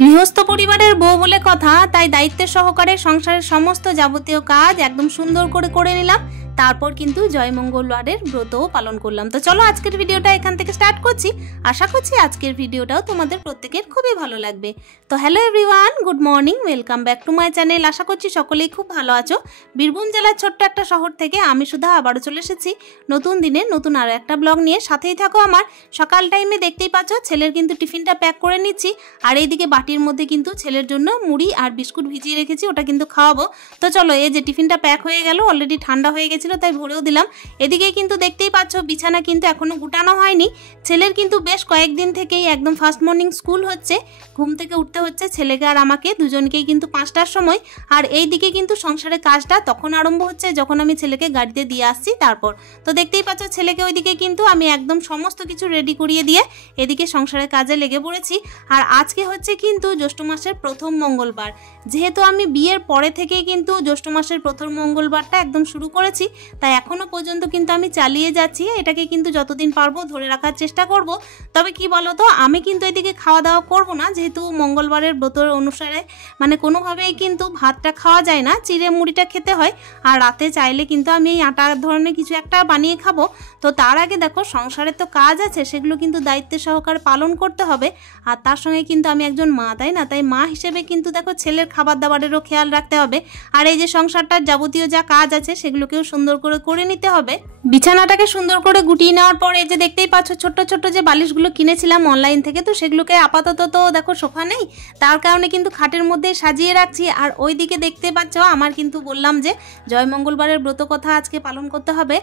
গৃহস্থ পরিবারের বউ বলে কথা, তাই দায়িত্বের সহকারে সংসারের সমস্ত যাবতীয় কাজ একদম সুন্দর করে নিলাম। তারপর কিন্তু জয় মঙ্গলবারের ব্রতও পালন করলাম। তো চলো আজকের ভিডিওটা এখান থেকে স্টার্ট করছি। আশা করছি আজকের ভিডিওটাও তোমাদের প্রত্যেকের খুবই ভালো লাগবে। তো hello everyone, good morning, welcome back to my channel. আশা করছি সকলেই খুব ভালো আছো। বীরভূম জেলার ছোট্ট একটা শহর থেকে আমি সুধা আবারও চলে এসেছি নতুন দিনে নতুন আরও একটা ব্লগ নিয়ে। সাথেই থাকো আমার। সকাল টাইমে দেখতেই পাচ্ছ ছেলের কিন্তু টিফিনটা প্যাক করে নিচ্ছি, আর এইদিকে বাটির মধ্যে কিন্তু ছেলের জন্য মুড়ি আর বিস্কুট ভিজিয়ে রেখেছি, ওটা কিন্তু খাওয়াবো। তো চলো, এই যে টিফিনটা প্যাক হয়ে গেল, অলরেডি ঠান্ডা হয়ে গেছিলো তাই ভরেও দিলাম। এদিকে কিন্তু দেখতেই পাচ্ছ বিছানা কিন্তু এখনো গুটানো হয়নি। ছেলের কিন্তু বেশ কয়েকদিন থেকেই একদম ফার্স্ট মর্নিং স্কুল হচ্ছে, ঘুম থেকে উঠতে হচ্ছে ছেলেকে আর আমাকে দুজনকেই কিন্তু 5টার সময়। আর এই দিকে কিন্তু সংসারের কাজটা তখন আরম্ভ হচ্ছে যখন আমি ছেলেকে গাড়িতে দিয়ে আসছি। তারপর তো দেখতেই পাচ্ছ ছেলেকে ওইদিকে কিন্তু আমি একদম সমস্ত কিছু রেডি করিয়ে দিয়ে এদিকে সংসারের কাজে লেগে পড়েছি। আর আজকে হচ্ছে কিন্তু জ্যৈষ্ঠ মাসের প্রথম মঙ্গলবার। যেহেতু আমি বিয়ের পরে থেকেই কিন্তু জ্যৈষ্ঠ মাসের প্রথম মঙ্গলবারটা একদম শুরু করেছি, তাই এখনো পর্যন্ত কিন্তু আমি চালিয়ে যাচ্ছি। এটাকে কিন্তু যতদিন পারবো ধরে রাখার চেষ্টা করব। তবে কি বলতো, আমি কিন্তু এদিকে খাওয়া দাওয়া করব না, যেহেতু মঙ্গলবারের ব্রতের অনুসারে মানে কোনোভাবেই কিন্তু ভাতটা খাওয়া যায় না, চিড়ে মুড়িটা খেতে হয়। আর রাতে চাইলে কিন্তু আমি এই আটা ধরনের কিছু একটা বানিয়ে খাবো। তো তার আগে দেখো সংসারের তো কাজ আছে, সেগুলো কিন্তু দায়িত্ব সহকারে পালন করতে হবে। আর তার সঙ্গে কিন্তু আমি একজন মা, তাই না? তাই মা হিসেবে কিন্তু দেখো ছেলের খাবার দাবারেরও খেয়াল রাখতে হবে। আর এই যে সংসারটার যাবতীয় যা কাজ আছে সেগুলোকেও সুন্দর করে নিতে হবে। বিছানাটাকে সুন্দর করে গুটিয়ে নেওয়ার পর এই যে দেখতেই পাচ্ছ ছোট্ট ছোট্ট যে বালিশগুলো কিনেছিলাম অনলাইন থেকে, তো সেগুলোকে আপাতত তো দেখো সোফা নেই, তার কারণে কিন্তু খাটের মধ্যে সাজিয়ে রাখছি। আর ওই দিকে দেখতে পাচ্ছ আমার কিন্তু বললাম যে জয় মঙ্গলবারের ব্রত কথা আজকে পালন করতে হবে,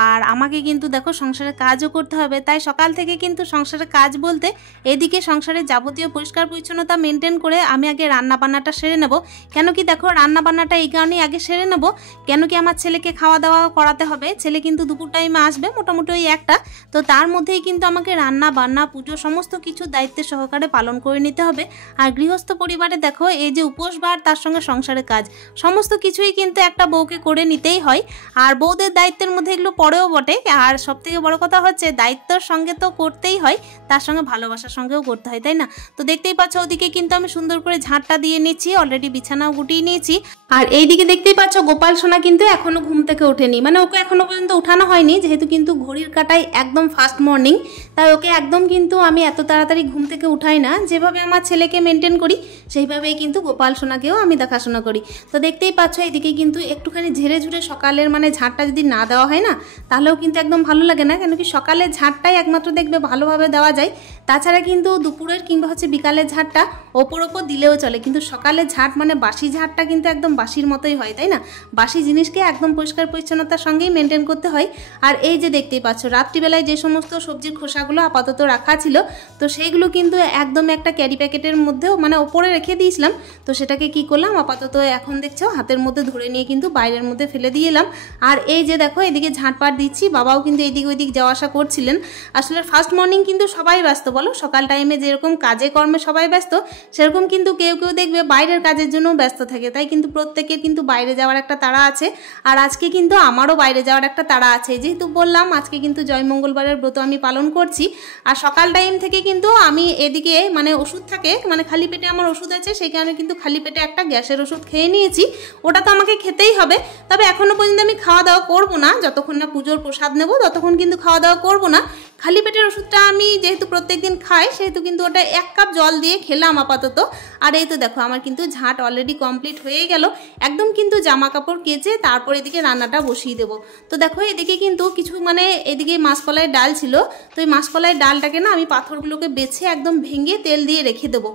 আর আমাকে কিন্তু দেখো সংসারের কাজও করতে হবে। তাই সকাল থেকে কিন্তু সংসারের কাজ বলতে এদিকে সংসারের যাবতীয় পরিষ্কার পরিচ্ছন্নতা মেনটেন করে আমি আগে রান্না বান্নাটা সেরে নেব। কেন কি দেখো রান্না বান্নাটা এই কারণেই আগে সেরে নেব, কেন কি আমার ছেলেকে খাওয়া দাওয়া করাতে হবে। ছেলে কিন্তু দুপুর টাইমে আসবে মোটামুটি ওই 1টা, তো তার মধ্যেই কিন্তু আমাকে রান্না বান্না পুজো সমস্ত কিছু দায়িত্বের সহকারে পালন করে নিতে হবে। আর গৃহস্থ পরিবারে দেখো এই যে উপোসবার তার সঙ্গে সংসারের কাজ সমস্ত কিছুই কিন্তু একটা বউকে করে নিতেই হয়। আর বউদের দায়িত্বের মধ্যে এগুলো পড়েও বটে। আর সব থেকে বড় কথা হচ্ছে দায়িত্বর সঙ্গে তো করতেই হয়, তার সঙ্গে ভালোবাসার সঙ্গেও করতে হয়, তাই না? তো দেখতেই পাচ্ছ ওদিকে কিন্তু আমি সুন্দর করে ঝাঁটটা দিয়ে নিচ্ছি, অলরেডি বিছানাও গুটিয়ে নিয়েছি। আর এইদিকে দেখতেই পাচ্ছ গোপাল সোনা কিন্তু এখনো ঘুম থেকে ওঠেনি, মানে ওকে এখনো পর্যন্ত উঠানো হয়নি, যেহেতু কিন্তু ঘড়ির কাটায় একদম ফার্স্ট মর্নিং, তাই ওকে একদম কিন্তু আমি এত তাড়াতাড়ি ঘুম থেকে উঠাই না। যেভাবে আমার ছেলেকে মেনটেন করি সেইভাবেই কিন্তু গোপাল সোনাকেও আমি দেখাশোনা করি। তো দেখতেই পাচ্ছ এদিকে কিন্তু একটুখানি ঝেড়ে ঝুড়ে সকালের মানে ঝাঁটটা যদি না দেওয়া হয় না তাহলেও কিন্তু একদম ভালো লাগে না, কেন কি সকালের ঝাঁটটাই একমাত্র দেখবে ভালোভাবে দেওয়া যায়। তাছাড়া কিন্তু দুপুরের কিংবা হচ্ছে বিকালের ঝাঁটটা ওপর দিলেও চলে, কিন্তু সকালের ঝাঁট মানে বাসি ঝাঁটটা কিন্তু একদম বাসির মতোই হয়, তাই না? বাসি জিনিসকে একদম পরিষ্কার পরিচ্ছন্নতার সঙ্গেই মেনটেন করতে হয়। আর এই যে দেখতেই পাচ্ছ রাত্রিবেলায় যে সমস্ত সবজির খোসাগুলো আপাতত রাখা ছিল, তো সেইগুলো কিন্তু একদম একটা ক্যারি প্যাকেটের মধ্যেও মানে ওপরে রেখে দিয়েছিলাম। তো সেটাকে কি করলাম আপাতত এখন দেখছো হাতের মধ্যে ধরে নিয়ে কিন্তু বাইরের মধ্যে ফেলে দিয়ে এলাম। আর এই যে দেখো এদিকে ঝাঁটপাট দিচ্ছি, বাবাও কিন্তু এদিক ওইদিক যাওয়া আসা করছিলেন। আসলে ফার্স্ট মর্নিং কিন্তু সবাই ব্যস্ত, বলো সকাল টাইমে যেরকম কাজে কর্মে সবাই ব্যস্ত, সেরকম কিন্তু কেউ কেউ দেখবে বাইরের কাজের জন্য ব্যস্ত থাকে। তাই কিন্তু প্রত্যেকের কিন্তু বাইরে যাওয়ার একটা তাড়া আছে। আর আজকে কিন্তু আমারও বাইরে যাওয়ার একটা তাড়া আছে, যেহেতু বললাম আজকে কিন্তু জয় মঙ্গলবারের ব্রত আমি পালন করছি। আর সকাল টাইম থেকে কিন্তু আমি এদিকে মানে ওষুধ থাকে, মানে খালি পেটে আমার ওষুধ আছে, সেই কারণে কিন্তু খালি পেটে একটা গ্যাসের ওষুধ খেয়ে নিয়েছি। ওটা তো আমাকে খেতেই হবে, তবে এখনো পর্যন্ত আমি খাওয়া দাওয়া করবো না, যতক্ষণ না পুজোর প্রসাদ নেব ততক্ষণ কিন্তু খাওয়া দাওয়া করবো না। খালি পেটের ওষুধটা আমি যেহেতু প্রত্যেকদিন খাই, সেহেতু কিন্তু ওটা 1 কাপ জল দিয়ে খেলাম আপাতত। আর এই তো দেখো আমার কিন্তু ঝাঁট অলরেডি কমপ্লিট হয়ে গেল, একদম কিন্তু জামা কাপড় কেচে তারপর এদিকে রান্নাটা বসিয়ে দেবো। তো দেখো এদিকে কিন্তু কিছু মানে এদিকে মাসকলাইয়ের ডাল ছিল, তো এই মাসকলাইয়ের ডালটাকে না আমি পাথরগুলোকে বেছে একদম ভেঙে তেল দিয়ে রেখে দেবো।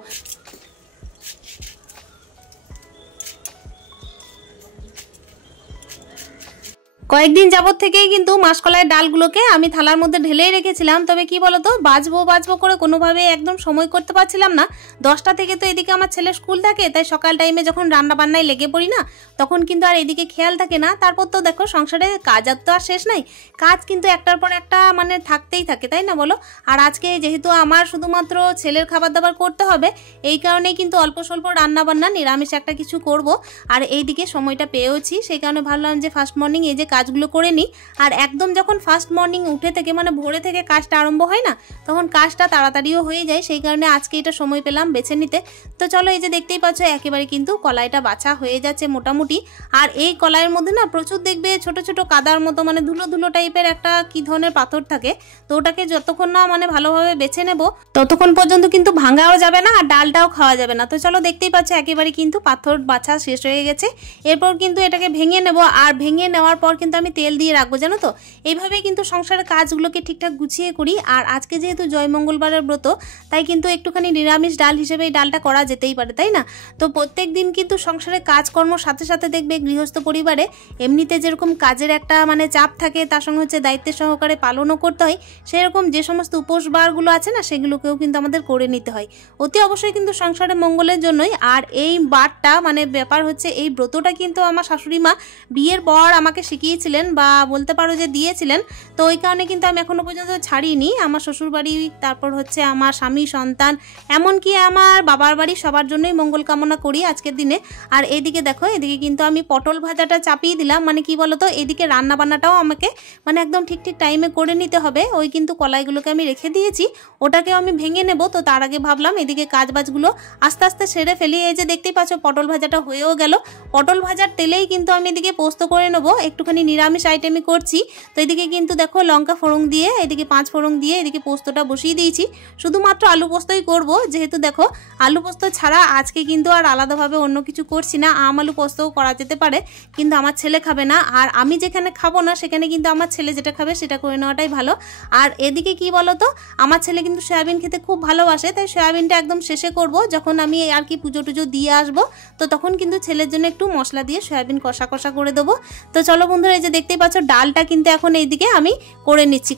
কয়েকদিন যাবত থেকেই কিন্তু মাসকলাইয়ের ডালগুলোকে আমি থালার মধ্যে ঢেলেই রেখেছিলাম। তবে কি বলতো বাজবো করে কোনোভাবে একদম সময় করতে পারছিলাম না। 10টা থেকে তো এদিকে আমার ছেলের স্কুল থাকে, তাই সকাল টাইমে যখন রান্না বান্নায় লেগে পড়ি না তখন কিন্তু আর এদিকে খেয়াল থাকে না। তারপর তো দেখো সংসারে কাজ আর তো আর শেষ নাই, কাজ কিন্তু একটার পর একটা মানে থাকতেই থাকে, তাই না বলো? আর আজকে যেহেতু আমার শুধুমাত্র ছেলের খাবার দাবার করতে হবে, এই কারণেই কিন্তু অল্প স্বল্প রান্না বান্না নিরামিষ একটা কিছু করব। আর এইদিকে সময়টা পেয়েওছি, সেই কারণে ভাবলাম যে ফার্স্ট মর্নিং এই যে কাজগুলো করে নিই। আর একদম যখন ফার্স্ট মর্নিং উঠে থেকে মানে ভোরে থেকে কাজটা আরম্ভ হয় না, তখন কাজটা তাড়াতাড়িও হয়ে যায়, সেই কারণে আজকে এটা সময় পেলাম বেছে নিতে। তো চলো এই যে দেখতেই পাচ্ছ একেবারে কিন্তু কলাইটা বাছা হয়ে যাচ্ছে মোটামুটি। আর এই কলাইয়ের মধ্যে না প্রচুর দেখবে ছোট ছোট কাদার মতো মানে ধুলো ধুলো টাইপের একটা কি ধরনের পাথর থাকে, তো ওটাকে যতক্ষণ না মানে ভালোভাবে বেছে নেব ততক্ষণ পর্যন্ত কিন্তু ভাঙাও যাবে না আর ডালটাও খাওয়া যাবে না। তো চলো দেখতেই পাচ্ছ একেবারে কিন্তু পাথর বাছা শেষ হয়ে গেছে। এরপর কিন্তু এটাকে ভেঙে নেব, আর ভেঙে নেওয়ার পর কিন্তু আমি তেল দিয়ে রাখবো, জানো তো। এইভাবেই কিন্তু সংসারের কাজগুলোকে ঠিকঠাক গুছিয়ে করি। আর আজকে যেহেতু জয় মঙ্গলবারের ব্রত, তাই কিন্তু একটুখানি নিরামিষ ডাল হিসেবে এই ডালটা করা যেতেই পারে, তাই না। তো প্রত্যেক দিন কিন্তু সংসারের কাজকর্মর সাথে সাথে দেখবে গৃহস্থ পরিবারে এমনিতে যেরকম কাজের একটা মানে চাপ থাকে, তার সঙ্গে হচ্ছে দায়িত্বের সহকারে পালনও করতে হয়, সেরকম যে সমস্ত উপোস বারগুলো আছে না সেগুলোকেও কিন্তু আমাদের করে নিতে হয়, অতি অবশ্যই কিন্তু সংসারের মঙ্গলের জন্যই। আর এই বারটা মানে ব্যাপার হচ্ছে এই ব্রতটা কিন্তু আমার শাশুড়ি মা বিয়ের পর আমাকে শিখিয়েছিলেন বা বলতে পারো যে দিয়েছিলেন। তো ওই কারণে কিন্তু আমি এখনো পর্যন্ত ছাড়িনি। আমার শ্বশুরবাড়ি, তারপর হচ্ছে আমার স্বামী, সন্তান, এমনকি আমার বাবার বাড়ি সবার জন্যই মঙ্গল কামনা করি আজকের দিনে। আর এদিকে দেখো, এদিকে কিন্তু আমি পটল ভাজাটা চাপিয়ে দিলাম, মানে কি বলতো এদিকে রান্না বান্নাটাও আমাকে মানে একদম ঠিক ঠিক টাইমে করে নিতে হবে। ওই কিন্তু কলাইগুলোকে আমি রেখে দিয়েছি, ওটাকেও আমি ভেঙে নেব। তো তার আগে ভাবলাম এদিকে কাজবাজগুলো আস্তে আস্তে সেরে ফেলি। এই যে দেখতেই পাচ্ছ পটল ভাজাটা হয়েও গেল। পটল ভাজার তেলেই কিন্তু আমি এদিকে পোস্ত করে নেবো, একটুখানি নিরামিষ আইটেমই করছি। তো এদিকে কিন্তু দেখো লঙ্কা ফোড়ন দিয়ে, এদিকে 5 ফোড়ন দিয়ে এদিকে পোস্তটা বসিয়ে দিয়েছি। শুধুমাত্র আলু পোস্তই করব, যেহেতু দেখো আলু পোস্ত ছাড়া আজকে কিন্তু আর আলাদাভাবে অন্য কিছু করছি না। আলু পোস্তও করা যেতে পারে, কিন্তু আমার ছেলে খাবে না, আর আমি যেখানে খাবো না সেখানে কিন্তু আমার ছেলে যেটা খাবে সেটা করে নেওয়াটাই ভালো। আর এদিকে কি বলতো, আমার ছেলে কিন্তু সয়াবিন খেতে খুব ভালোবাসে, তাই সয়াবিনটা একদম শেষে করব, যখন আমি আর কি পুজো টুজো দিয়ে আসবো, তো তখন কিন্তু ছেলের জন্য একটু মশলা দিয়ে সয়াবিন কষা কষা করে দেবো। তো চলো বন্ধুরা, এই যে দেখতেই পাচ্ছ ডালটা কিন্তু এখন এইদিকে আমি করে নিচ্ছি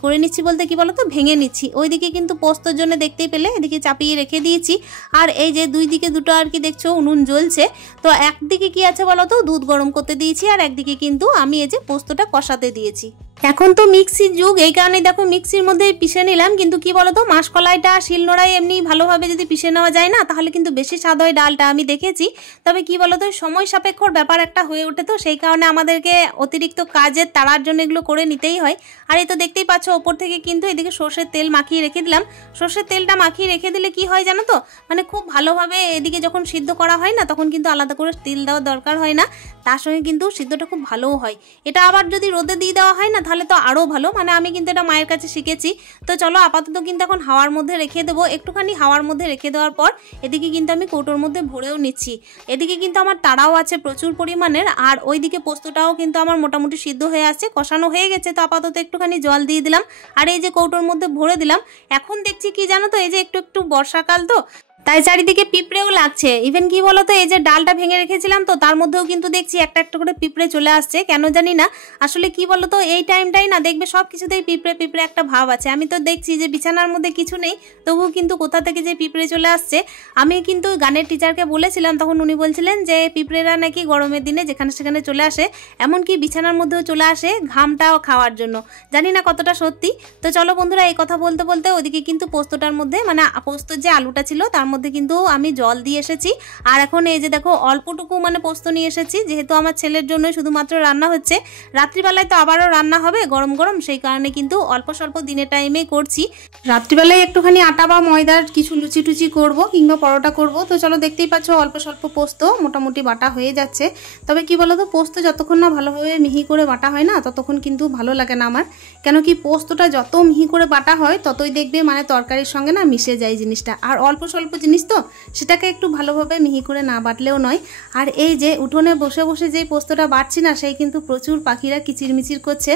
বলতে কি বলতো ভেঙে নিচ্ছি। ওইদিকে কিন্তু পোস্তর জন্য দেখতেই পেলে এদিকে চাপিয়ে রেখে দিয়েছি। আর এই যে দুই দিকে দুটো আর কি দেখছো উনুন জ্বলছে। তো একদিকে কি আছে বলতো, দুধ গরম করতে দিয়েছি, আর একদিকে কিন্তু আমি এই যে পোস্তটা কষাতে দিয়েছি। এখন তো মিক্সির যুগ, এই কারণে দেখো মিক্সির মধ্যে পিষে নিলাম। কিন্তু কি বলতো, মাসকলাইটা শিলনোড়ায় এমনি ভালোভাবে যদি পিষে নেওয়া যায় না, তাহলে কিন্তু বেশি স্বাদ হয় ডালটা, আমি দেখেছি। তবে কি বলতো, সময় সাপেক্ষর ব্যাপার একটা হয়ে ওঠে, তো সেই কারণে আমাদেরকে অতিরিক্ত কাজের তাড়ার জন্য এগুলো করে নিতেই হয়। আর এই তো দেখতেই পাচ্ছ ওপর থেকে কিন্তু এদিকে সর্ষের তেল মাখিয়ে রেখে দিলাম। সর্ষের তেলটা মাখিয়ে রেখে দিলে কি হয় জানো তো, মানে খুব ভালোভাবে এদিকে যখন সিদ্ধ করা হয় না, তখন কিন্তু আলাদা করে তেল দেওয়ার দরকার হয় না, তার সঙ্গে কিন্তু সিদ্ধটা খুব ভালোও হয়। এটা আবার যদি রোদে দিয়ে দেওয়া হয় না, তাহলে তো আরও ভালো, মানে আমি কিন্তু এটা মায়ের কাছে শিখেছি। তো চলো আপাতত কিন্তু এখন হাওয়ার মধ্যে রেখে দেবো, একটুখানি হাওয়ার মধ্যে রেখে দেওয়ার পর এদিকে কিন্তু আমি কৌটোর মধ্যে ভরেও নিচ্ছি। এদিকে কিন্তু আমার তাড়াও আছে প্রচুর পরিমাণের, আর ওইদিকে পোস্তটাও কিন্তু আমার মোটামুটি সিদ্ধ হয়ে আসছে, কষানো হয়ে গেছে। তো আপাতত একটুখানি জল দিয়ে দিলাম, আর এই যে কৌটোর মধ্যে ভরে দিলাম। এখন দেখছি কি জানো তো, এই যে একটু একটু বর্ষাকাল তো, তাই চারিদিকে পিঁপড়েও লাগছে। ইভেন কি বলতো, এই যে ডালটা ভেঙে রেখেছিলাম, তো তার মধ্যেও কিন্তু দেখছি একটা একটা করে পিঁপড়ে চলে আসছে, কেন জানি না। আসলে কি বলতো, এই টাইমটাই না দেখবে সব কিছুতেই পিঁপড়ে পিঁপড়ে একটা ভাব আছে। আমি তো দেখছি যে বিছানার মধ্যে কিছু নেই, তবুও কিন্তু কোথা থেকে যে পিঁপড়ে চলে আসছে। আমি কিন্তু গানের টিচারকে বলেছিলাম, তখন উনি বলছিলেন যে পিঁপড়েরা নাকি গরমের দিনে যেখানে সেখানে চলে আসে, এমনকি বিছানার মধ্যেও চলে আসে ঘামটাও খাওয়ার জন্য। জানি না কতটা সত্যি। তো চলো বন্ধুরা, এই কথা বলতে বলতে ওদিকে কিন্তু পোস্তটার মধ্যে মানে পোস্তর যে আলুটা ছিল তার মধ্যে কিন্তু আমি জল দিয়ে এসেছি। আর এখন এই যে দেখো অল্পটুকু মানে পোস্ত নিয়ে এসেছি, যেহেতু আমার ছেলের জন্য শুধুমাত্র রান্না হচ্ছে, রাত্রিবেলায় তো আবারও রান্না হবে গরম গরম, সেই কারণে কিন্তু অল্প স্বল্প দিনের টাইমে করছি। রাত্রিবেলায় একটুখানি আটা বা ময়দার কিছু লুচি টুচি করবো কিংবা পরোটা করব। তো চলো দেখতেই পাচ্ছ অল্প স্বল্প পোস্ত মোটামুটি বাটা হয়ে যাচ্ছে। তবে কি বলতো, পোস্ত যতক্ষণ না ভালোভাবে মিহি করে বাটা হয় না, ততক্ষণ কিন্তু ভালো লাগে না আমার। কেন কি, পোস্তটা যত মিহি করে বাটা হয় ততই দেখবে মানে তরকারির সঙ্গে না মিশে যায় জিনিসটা। আর অল্প স্বল্প জিনিস তো, সেটাকে একটু ভালোভাবে মিহি করে না বাটলেও নয়। আর এই যে উঠোনে বসে বসে যেই পোস্তটা বাটছি না, সেই কিন্তু প্রচুর পাখিরা কিচিরমিচির করছে।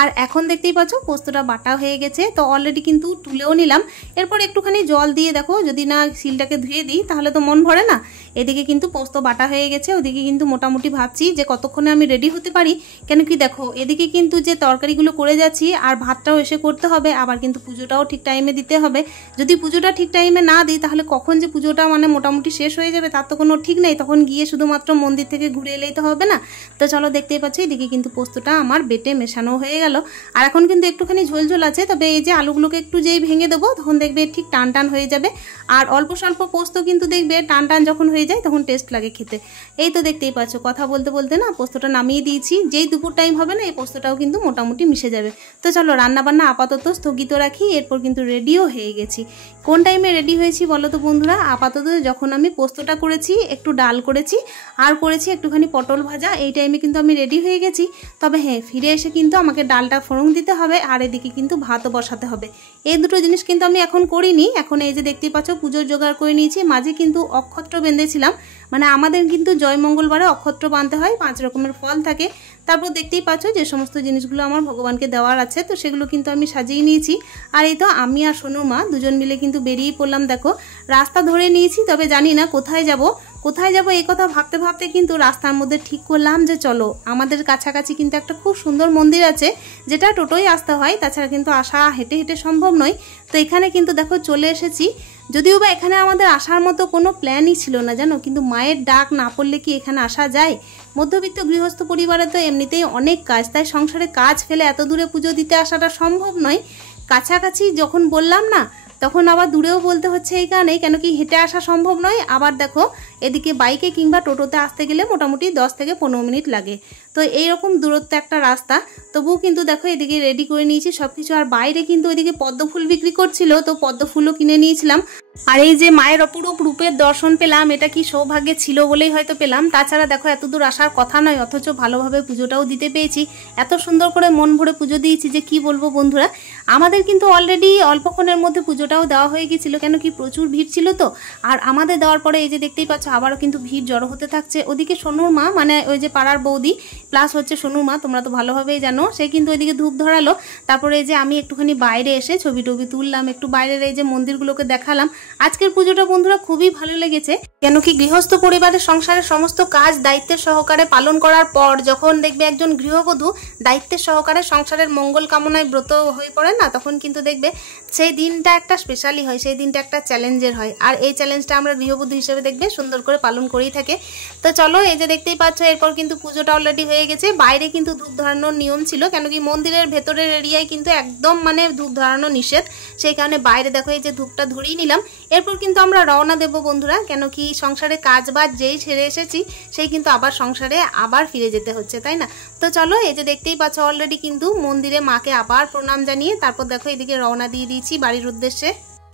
আর এখন দেখতেই পাচ্ছ পোস্তটা বাটা হয়ে গেছে, তো অলরেডি কিন্তু তুলেও নিলাম। এরপর একটুখানি জল দিয়ে দেখো, যদি না শিলটাকে ধুয়ে দিই তাহলে তো মন ভরে না। এদিকে কিন্তু পোস্ত বাটা হয়ে গেছে, ওদিকে কিন্তু মোটামুটি ভাবছি যে কতক্ষণে আমি রেডি হতে পারি। কেন কি দেখো, এদিকে কিন্তু যে তরকারিগুলো করে যাচ্ছি আর ভাতটাও এসে করতে হবে, আবার কিন্তু পুজোটাও ঠিক টাইমে দিতে হবে। যদি পুজোটা ঠিক টাইমে না দিই, তাহলে কখন যে পুজোটা মানে মোটামুটি শেষ হয়ে যাবে তার তো কোনো ঠিক নেই। তখন গিয়ে শুধুমাত্র মন্দির থেকে ঘুরে এলেই তো হবে না। তো চলো দেখতেই পাচ্ছি এদিকে কিন্তু পোস্তটা আমার বেটে মেশানো হয়ে গেল। আর এখন কিন্তু একটুখানি ঝোলঝোল আছে, তবে এই যে আলুগুলোকে একটু যেই ভেঙে দেবো তখন দেখবে ঠিক টান টান হয়ে যাবে। আর অল্প স্বল্প পোস্ত কিন্তু দেখবে টান টান যখন হয়ে যায় তখন টেস্ট লাগে খেতে। এই তো দেখতেই পাচ্ছ কথা বলতে বলতে না পোস্তটা নামিয়ে দিয়েছি। যেই দুপুর টাইম হবে না এই পোস্তটাও কিন্তু মোটামুটি মিশে যাবে। তো চলো রান্নাবান্না আপাতত স্থগিত রাখি, এরপর কিন্তু রেডিও হয়ে গেছি। কোন টাইমে রেডি হয়েছি বলো তো বন্ধুরা? আপাতত যখন আমি পোস্তটা করেছি, একটু ডাল করেছি আর করেছি একটুখানি পটল ভাজা, এই টাইমে কিন্তু আমি রেডি হয়ে গেছি। তবে হ্যাঁ, ফিরে এসে কিন্তু আমাকে ডালটা ফোড়ন দিতে হবে আর এদিকে কিন্তু ভাতও বসাতে হবে। এই দুটো জিনিস কিন্তু আমি এখন করিনি। এখন এই যে দেখতেই পাচ্ছ পুজোর জোগাড় করে নিয়েছি। মাঝে কিন্তু অক্ষত্র বেঁধেছিলাম, মানে আমাদের কিন্তু জয় মঙ্গলবারে অক্ষত্র বাঁধতে হয়, 5 রকমের ফল থাকে। তারপর দেখতেই পাচ্ছ যে সমস্ত জিনিসগুলো আমার ভগবানকে দেওয়ার আছে, তো সেগুলো কিন্তু আমি সাজিয়ে নিয়েছি। আর এই তো আমি আর সোনুর মা দুজন মিলে কিন্তু বেরিয়ে পড়লাম। দেখো রাস্তা ধরে নিয়েছি, তবে জানি না কোথায় যাব এই কথা ভাবতে ভাবতে কিন্তু রাস্তার মধ্যে ঠিক করলাম যে চলো আমাদের কাছাকাছি কিন্তু একটা খুব সুন্দর মন্দির আছে, যেটা টোটোই আসতে হয়, তাছাড়া কিন্তু আসা হেঁটে হেঁটে সম্ভব নয়। তো এখানে কিন্তু দেখো চলে এসেছি। যদিও বা এখানে আমাদের আসার মতো কোনো প্ল্যানই ছিল না জানো, কিন্তু মায়ের ডাক না পড়লে কি এখানে আসা যায়? মধ্যবিত্ত গৃহস্থ পরিবারে তো এমনিতেই অনেক কাজ, তাই সংসারে কাজ ফেলে এত দূরে পুজো দিতে আসাটা সম্ভব নয়। কাছাকাছি যখন বললাম না, তখন আবার দূরেও বলতে হচ্ছে এই কারণেই, কেন কি হেঁটে আসা সম্ভব নয়। আবার দেখো এদিকে বাইকে কিংবা টোটোতে আসতে গেলে মোটামুটি 10 থেকে 15 মিনিট লাগে। তো এইরকম দূরত্ব একটা রাস্তা, তবুও কিন্তু দেখো এদিকে রেডি করে নিয়েছি সব কিছু। আর বাইরে কিন্তু ওইদিকে পদ্ম ফুল বিক্রি করছিল, তো পদ্ম ফুলও কিনে নিয়েছিলাম। আর এই যে মায়ের অপরূপ রূপের দর্শন পেলাম, এটা কি সৌভাগ্যে ছিল বলেই হয়তো পেলাম। তাছাড়া দেখো এত দূর আসার কথা নয়, অথচ ভালোভাবে পুজোটাও দিতে পেয়েছি। এত সুন্দর করে মন ভরে পুজো দিয়েছি যে কি বলবো বন্ধুরা। আমাদের কিন্তু অলরেডি অল্পক্ষণের মধ্যে পুজোটাও দেওয়া হয়ে গিয়েছিল, কেন কি প্রচুর ভিড় ছিল তো। আর আমাদের দেওয়ার পরে এই যে দেখতেই পাচ্ছ আবারও কিন্তু ভিড় জড়ো হতে থাকছে। ওদিকে সোনুর মা, মানে ওই যে পাড়ার বৌদি প্লাস হচ্ছে সোনুর মা, তোমরা তো ভালোভাবেই জানো, সে কিন্তু ওইদিকে ধূপ ধরালো। তারপরে এই যে আমি একটুখানি বাইরে এসে ছবি টবি তুললাম, একটু বাইরের এই যে মন্দিরগুলোকে দেখালাম। আজকের পুজোটা বন্ধুরা খুবই ভালো লেগেছে, কেন কি গৃহস্থ পরিবারের সংসারের সমস্ত কাজ দায়িত্বের সহকারে পালন করার পর যখন দেখবে একজন গৃহবধূ দায়িত্বের সহকারে সংসারের মঙ্গল কামনায় ব্রত হয়ে পড়ে না, তখন কিন্তু দেখবে সেই দিনটা একটা স্পেশালি হয়, সেই দিনটা একটা চ্যালেঞ্জের হয়। আর এই চ্যালেঞ্জটা আমরা গৃহবধূ হিসেবে দেখবে সুন্দর করে পালন করেই থাকে। তো চলো এই যে দেখতেই পাচ্ছ এরপর কিন্তু পুজোটা অলরেডি হয়ে গেছে। বাইরে কিন্তু ধূপ ধরানোর নিয়ম ছিল, কেন কি মন্দিরের ভেতরের এরিয়ায় কিন্তু একদম মানে ধূপ ধরানো নিষেধ, সেই কারণে বাইরে দেখো এই যে ধূপটা ধরিয়ে নিলাম। এরপর কিন্তু আমরা রওনা দেবো বন্ধুরা, কেন কি সংসারে কাজ বাজ যেই ছেড়ে এসেছি সেই কিন্তু আবার সংসারে আবার ফিরে যেতে হচ্ছে, তাই না? তো চলো এই যে দেখতেই পাচ্ছ অলরেডি কিন্তু মন্দিরে মাকে আবার প্রণাম জানিয়ে তারপর দেখো এদিকে রওনা দিয়ে দিয়েছি বাড়ির উদ্দেশ্যে।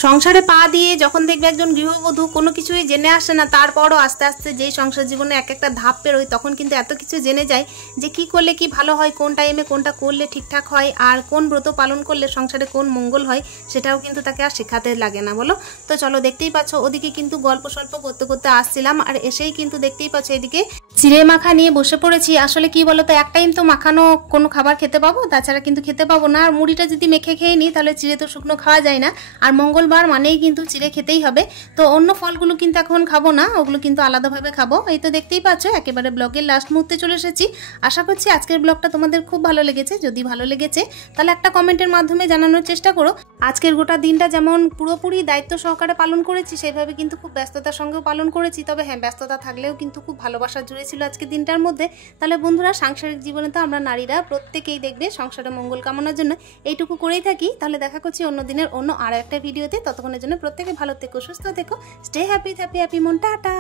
সংসারে পা দিয়ে যখন দেখবে একজন গৃহবধূ কোনো কিছুই জেনে আসে না, তারপরও আস্তে আস্তে যেই সংসার জীবনে এক একটা ধাপ পেরোয় তখন কিন্তু এত কিছু জেনে যায় যে কি করলে কি ভালো হয়, কোন টাইমে কোনটা করলে ঠিকঠাক হয়, আর কোন ব্রত পালন করলে সংসারে কোন মঙ্গল হয়, সেটাও কিন্তু তাকে আর শেখাতে লাগে না, বলো। তো চলো দেখতেই পাচ্ছ ওদিকে কিন্তু গল্প সল্প করতে করতে আসছিলাম, আর এসেই কিন্তু দেখতেই পাচ্ছ এদিকে চিড়ে মাখা নিয়ে বসে পড়েছি। আসলে কি বলতো, এক টাইম তো মাখানো কোনো খাবার খেতে পাবো, তাছাড়া কিন্তু খেতে পাবো না। আর মুড়িটা যদি মেখে খেয়ে নিই তাহলে চিড়ে তো শুকনো খাওয়া যায় না, আর মঙ্গলবার মানেই কিন্তু চিড়ে খেতেই হবে। তো অন্য ফলগুলো কিন্তু এখন খাবো না, ওগুলো কিন্তু আলাদাভাবে খাবো। এই তো দেখতেই পাচ্ছ একেবারে ব্লগের লাস্ট মুহূর্তে চলে এসেছি। আশা করছি আজকের ব্লগটা তোমাদের খুব ভালো লেগেছে। যদি ভালো লেগেছে তাহলে একটা কমেন্টের মাধ্যমে জানানোর চেষ্টা করো। আজকের গোটা দিনটা যেমন পুরোপুরি দায়িত্ব সহকারে পালন করেছি, সেইভাবে কিন্তু খুব ব্যস্ততার সঙ্গেও পালন করেছি। তবে হ্যাঁ, ব্যস্ততা থাকলেও কিন্তু খুব ভালোবাসা জুড়ে ছিল আজকের দিনটার মধ্যে। তাহলে বন্ধুরা, সাংসারিক জীবনে তো আমরা নারীরা প্রত্যেকেই দেখবে সংসারে মঙ্গল কামনার জন্য এইটুকু করেই থাকি। তাহলে দেখা করছি অন্য দিনের অন্য আর একটা ভিডিওতে। ততক্ষণের জন্য প্রত্যেকে ভালো থেকো, সুস্থ থেকো, স্টে হ্যাপি মন, টাটা।